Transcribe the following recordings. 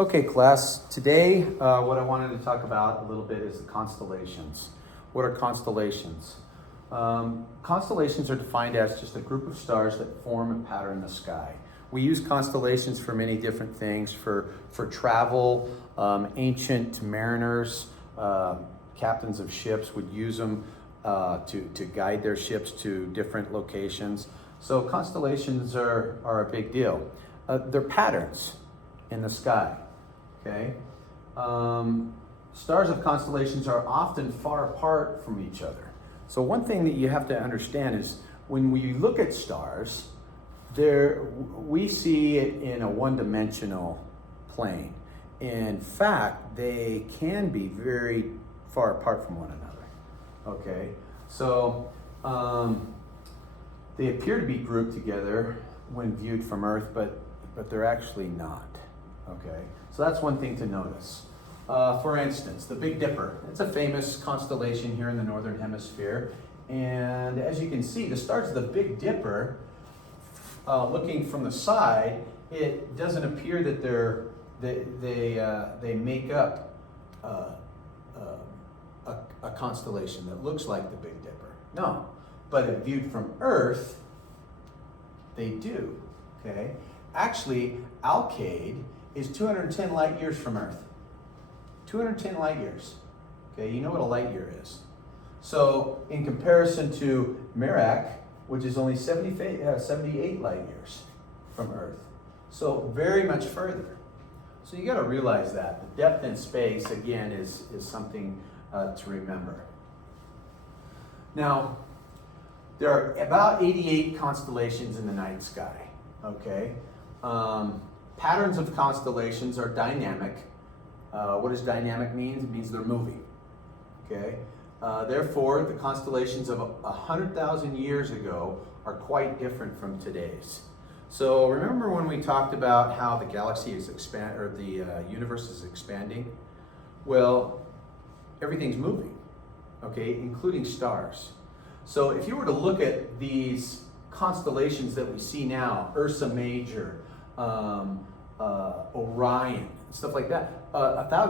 Okay, class, today what I wanted to talk about a little bit is the constellations. What are constellations? Constellations are defined as just a group of stars that form a pattern in the sky. We use constellations for many different things, for travel. Ancient mariners, captains of ships would use them to guide their ships to different locations. So constellations are a big deal. They're patterns in the sky, okay? Stars of constellations are often far apart from each other. So one thing that you have to understand is when we look at stars, we see it in a one-dimensional plane. In fact, they can be very far apart from one another, okay? So they appear to be grouped together when viewed from Earth, but they're actually not. Okay, so that's one thing to notice. For instance, the Big Dipper. It's a famous constellation here in the Northern Hemisphere. And as you can see, the stars of the Big Dipper, looking from the side, it doesn't appear that they make up a constellation that looks like the Big Dipper. No, but if viewed from Earth, they do, okay? Actually, Alcade is 210 light years from Earth. 210 light years. Okay, you know what a light year is. So in comparison to Merak, which is only 78 light years from Earth. So very much further. So you got to realize that. The depth in space, again, is something to remember. Now, there are about 88 constellations in the night sky. Okay? Patterns of constellations are dynamic. What does dynamic mean? It means they're moving. Okay? Therefore, the constellations of 100,000 years ago are quite different from today's. So remember when we talked about how the galaxy is the universe is expanding? Well, everything's moving, okay, including stars. So if you were to look at these constellations that we see now, Ursa Major, Orion, stuff like that,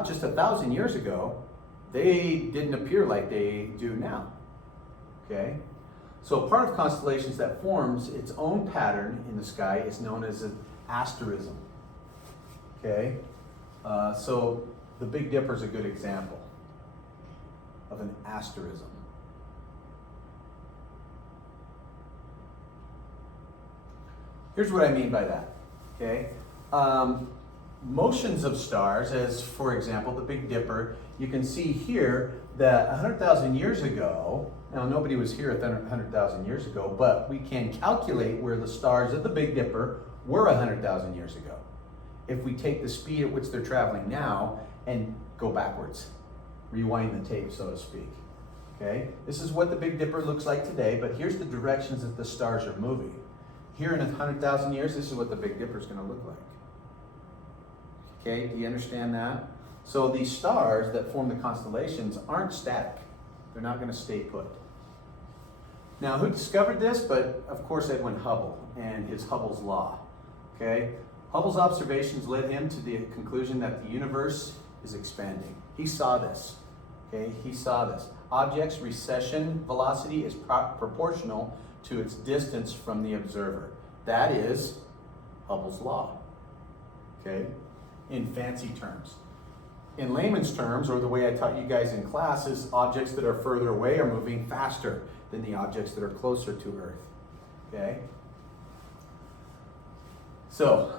just 1,000 years ago, they didn't appear like they do now, okay? So part of constellations that forms its own pattern in the sky is known as an asterism, okay? So the Big Dipper is a good example of an asterism. Here's what I mean by that, okay? Motions of stars, as for example, the Big Dipper, you can see here that 100,000 years ago, now nobody was here 100,000 years ago, but we can calculate where the stars of the Big Dipper were 100,000 years ago. If we take the speed at which they're traveling now and go backwards, rewind the tape, so to speak, okay? This is what the Big Dipper looks like today, but here's the directions that the stars are moving. Here in 100,000 years, this is what the Big Dipper is going to look like. Okay, do you understand that? So these stars that form the constellations aren't static. They're not going to stay put. Now, who discovered this? But of course, Edwin Hubble and his Hubble's law. Okay, Hubble's observations led him to the conclusion that the universe is expanding. He saw this. Okay, he saw this. Objects' recession velocity is proportional to its distance from the observer. That is Hubble's law, okay, in fancy terms. In layman's terms, or the way I taught you guys in class, is objects that are further away are moving faster than the objects that are closer to Earth, okay? So,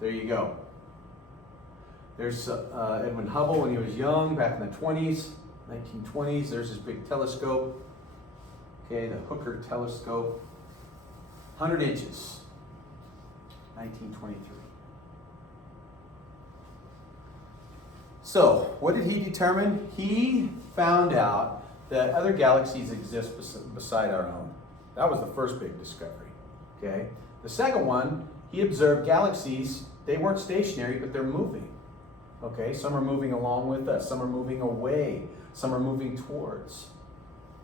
there you go. There's Edwin Hubble when he was young, back in the 1920s. There's his big telescope. Okay, the Hooker telescope, 100 inches, 1923. So, what did he determine? He found out that other galaxies exist beside our own. That was the first big discovery, okay? The second one, he observed galaxies, they weren't stationary, but they're moving, okay? Some are moving along with us, some are moving away, some are moving towards,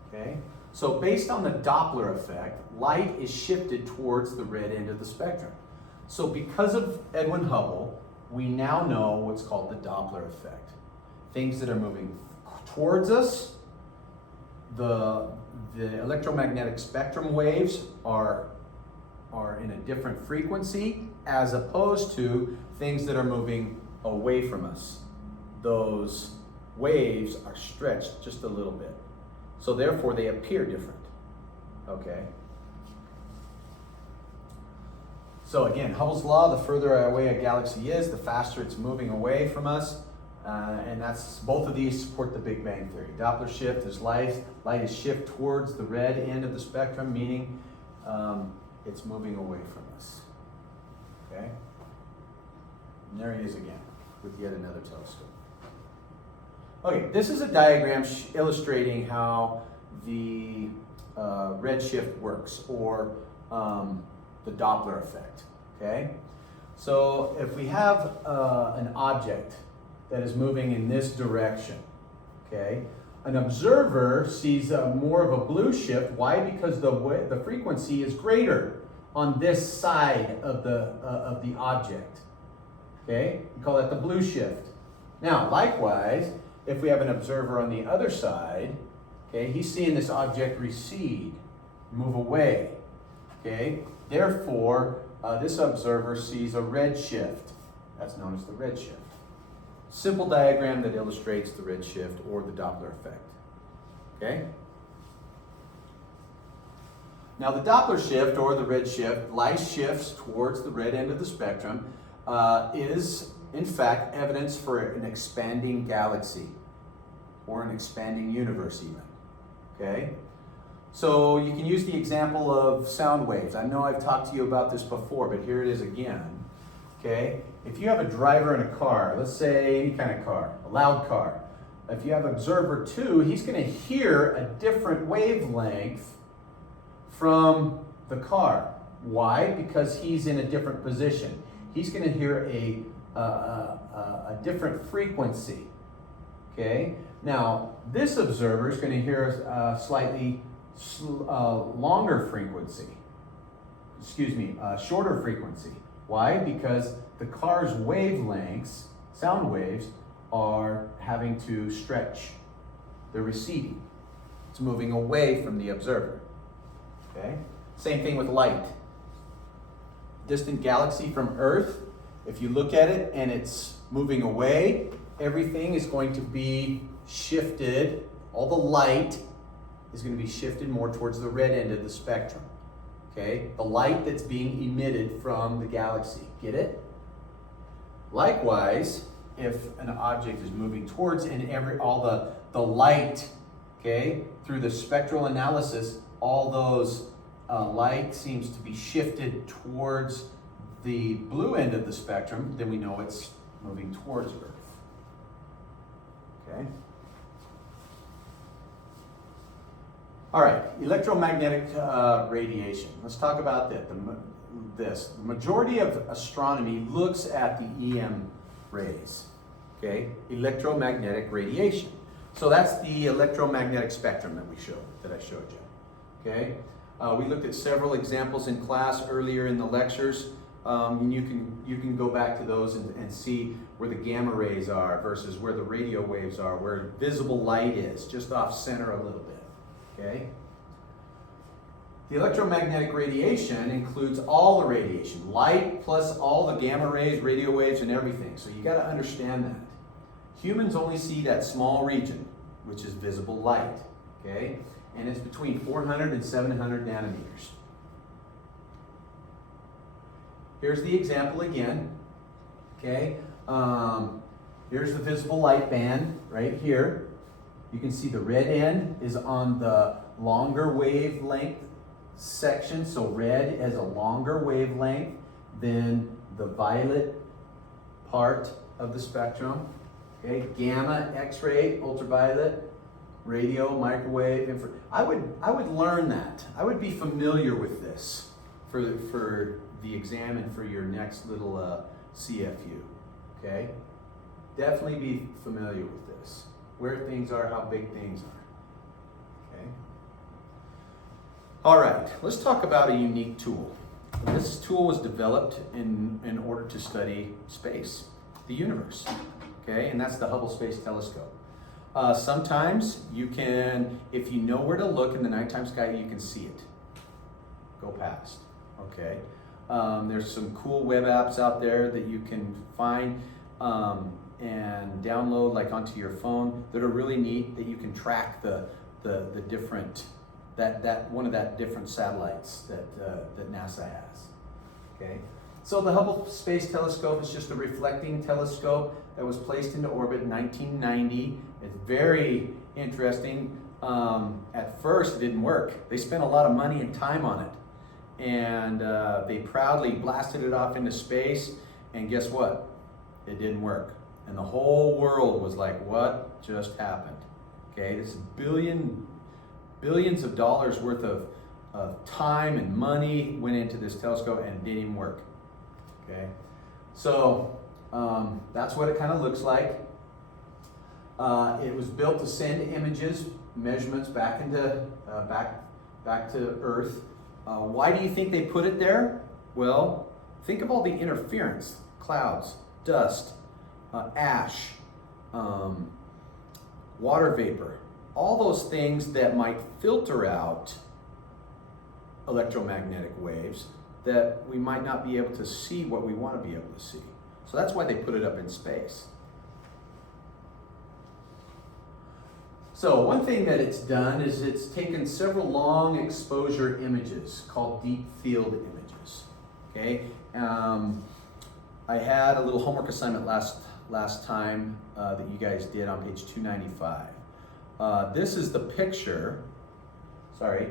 okay? So based on the Doppler effect, light is shifted towards the red end of the spectrum. So because of Edwin Hubble, we now know what's called the Doppler effect. Things that are moving towards us, the electromagnetic spectrum waves are in a different frequency as opposed to things that are moving away from us. Those waves are stretched just a little bit. So therefore they appear different. Okay? So again, Hubble's law, the further away a galaxy is, the faster it's moving away from us. And that's, both of these support the Big Bang Theory. Doppler shift is light is shift towards the red end of the spectrum, meaning it's moving away from us. Okay? And there he is again, with yet another telescope. Okay, this is a diagram illustrating how the redshift works, or the Doppler effect. Okay? So if we have an object that is moving in this direction, okay, an observer sees more of a blue shift. Why? Because the frequency is greater on this side of the object. Okay, we call that the blue shift. Now, likewise, if we have an observer on the other side, okay, he's seeing this object recede, move away. Okay, therefore, this observer sees a red shift. That's known as the red shift. Simple diagram that illustrates the red shift or the Doppler effect. Okay? Now the Doppler shift or the red shift, light shifts towards the red end of the spectrum, is in fact evidence for an expanding galaxy or an expanding universe even. Okay? So you can use the example of sound waves. I know I've talked to you about this before, but here it is again. Okay? If you have a driver in a car, let's say any kind of car, a loud car, if you have observer 2, he's going to hear a different wavelength from the car. Why? Because he's in a different position. He's going to hear a different frequency. Okay? Now, this observer is going to hear a slightly longer frequency. Shorter frequency. Why? Because the car's wavelengths, sound waves, are having to stretch. They're receding. It's moving away from the observer. Okay? Same thing with light. Distant galaxy from Earth, if you look at it and it's moving away, everything is going to be shifted. All the light is going to be shifted more towards the red end of the spectrum. Okay? The light that's being emitted from the galaxy. Get it? Likewise, if an object is moving towards and all the light, okay, through the spectral analysis, all those light seems to be shifted towards the blue end of the spectrum, then we know it's moving towards Earth. Okay? All right, electromagnetic radiation. Let's talk about that. The majority of astronomy looks at the EM rays, okay? Electromagnetic radiation. So that's the electromagnetic spectrum that I showed you, okay? We looked at several examples in class earlier in the lectures. You can go back to those and see where the gamma rays are versus where the radio waves are, where visible light is, just off center a little bit. Okay? The electromagnetic radiation includes all the radiation, light plus all the gamma rays, radio waves, and everything. So you got to understand that. Humans only see that small region, which is visible light. Okay? And it's between 400 and 700 nanometers. Here's the example again. Okay? Here's the visible light band right here. You can see the red end is on the longer wavelength section. So red has a longer wavelength than the violet part of the spectrum. Okay, gamma, X-ray, ultraviolet, radio, microwave, infrared. I would learn that. I would be familiar with this for the exam and for your next little CFU. Okay, definitely be familiar with this. Where things are, how big things are. Okay. All right, let's talk about a unique tool. This tool was developed in order to study space. the universe, okay? And that's the Hubble Space Telescope. Sometimes you can, if you know where to look in the nighttime sky, you can see it go past, okay? There's some cool web apps out there that you can find and download like onto your phone that are really neat, that you can track the different, one of that different satellites that NASA has, okay? So the Hubble Space Telescope is just a reflecting telescope that was placed into orbit in 1990. It's very interesting. At first it didn't work. They spent a lot of money and time on it. And they proudly blasted it off into space, and guess what? It didn't work. And the whole world was like, what just happened? Okay, this is billions of dollars worth of time and money went into this telescope and it didn't even work. Okay, so that's what it kind of looks like. It was built to send images, measurements back into back to Earth. Why do you think they put it there? Well, think of all the interference, clouds, dust, ash, water vapor, all those things that might filter out electromagnetic waves that we might not be able to see what we want to be able to see. So that's why they put it up in space. So one thing that it's done is it's taken several long exposure images called deep field images. Okay, I had a little homework assignment last time that you guys did on page 295. This is the picture. Sorry,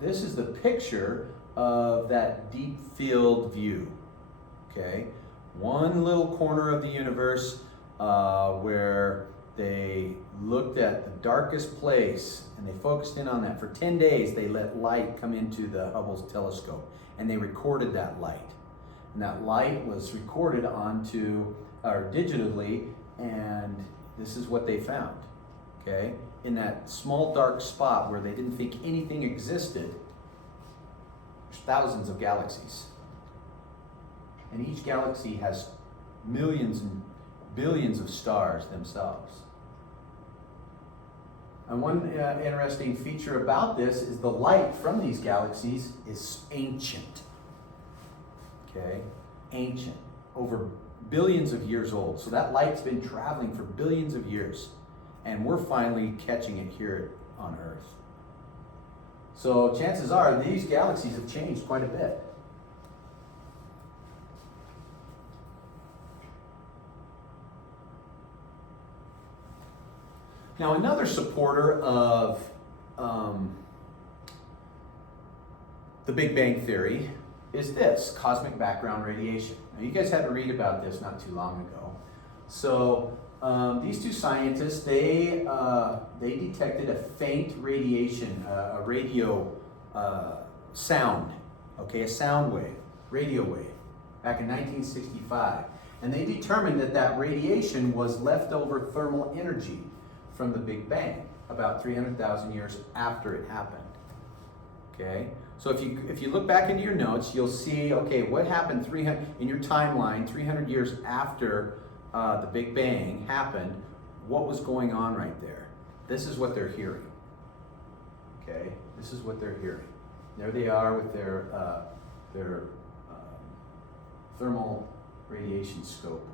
this is the picture of that deep field view. Okay, one little corner of the universe where they looked at the darkest place and they focused in on that. For 10 days, they let light come into the Hubble's telescope and they recorded that light. And that light was recorded onto, or digitally, and this is what they found, okay? In that small dark spot where they didn't think anything existed, there's thousands of galaxies. And each galaxy has millions and billions of stars themselves. And one interesting feature about this is the light from these galaxies is ancient. Okay, ancient, over billions of years old. So that light's been traveling for billions of years, and we're finally catching it here on Earth. So chances are these galaxies have changed quite a bit. Now, another supporter of the Big Bang Theory is this, cosmic background radiation. Now, you guys had to read about this not too long ago. So these two scientists, they detected a faint radiation, a radio sound, okay, a sound wave, radio wave, back in 1965. And they determined that that radiation was leftover thermal energy from the Big Bang, about 300,000 years after it happened. Okay, so if you look back into your notes, you'll see, okay, what happened in your timeline 300 years after the Big Bang happened, what was going on right there? This is what they're hearing. Okay, this is what they're hearing. There they are with their thermal radiation scope.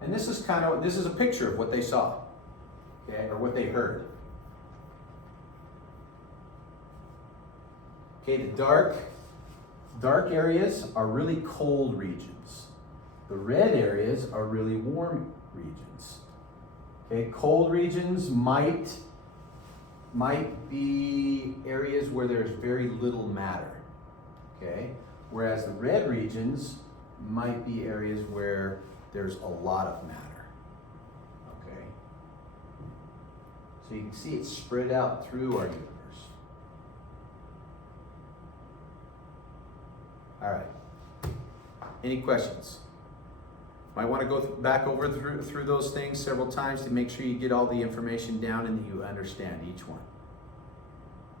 And this is a picture of what they saw. Okay, or what they heard. Okay, the dark areas are really cold regions. The red areas are really warm regions. Okay, cold regions might be areas where there's very little matter. Okay, whereas the red regions might be areas where there's a lot of matter. So you can see it spread out through our universe. All right. Any questions? Might want to go back over through those things several times to make sure you get all the information down and that you understand each one.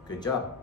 Good job.